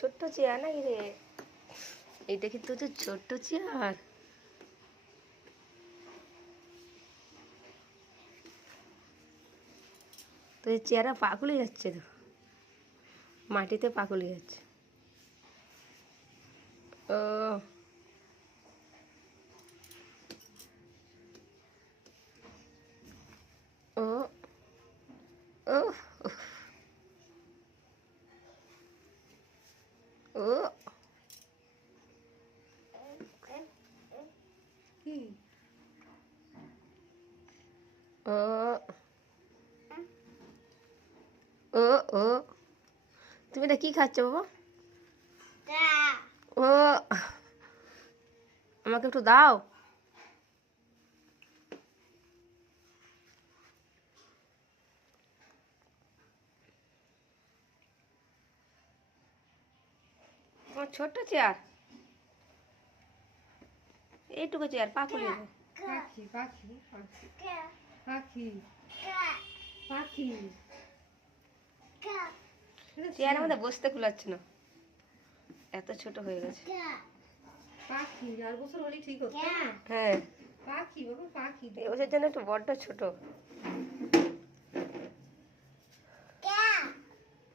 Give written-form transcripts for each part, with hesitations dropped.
ছোট্ট চেয়ার নাকি রে? এটা কি তোদের ছোট্ট চেয়ার? তোদের চেয়ারা পাকুলে যাচ্ছে তো, মাটিতে পাকুলে যাচ্ছে। ও ও ও ও কি ও ও ও তুমি এটা কি খাচ্ছ বাবা? ও আমাকে একটু দাও। আমার ছোট্ট চেয়ার, এইটুকু চেয়ার পাকুলে যায়। পাখি পাখি পাখি পাখি পাখি চেয়ারের মধ্যে বসতে কুলাচ্ছে না, এত ছোট হয়ে গেছে। পাখি 4 বছর হলে ঠিক হতো না। হ্যাঁ পাখি বাবা পাখি এবছর যেন একটু বড্ড ছোট।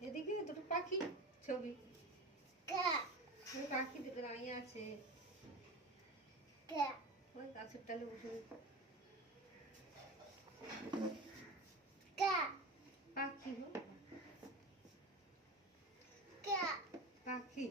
এদিকে দুটো পাখি ছবি, ওই পাখি দুটো দাঁড়িয়ে আছে ওই গাছের ডালে বসে। পাখি গো পাখি।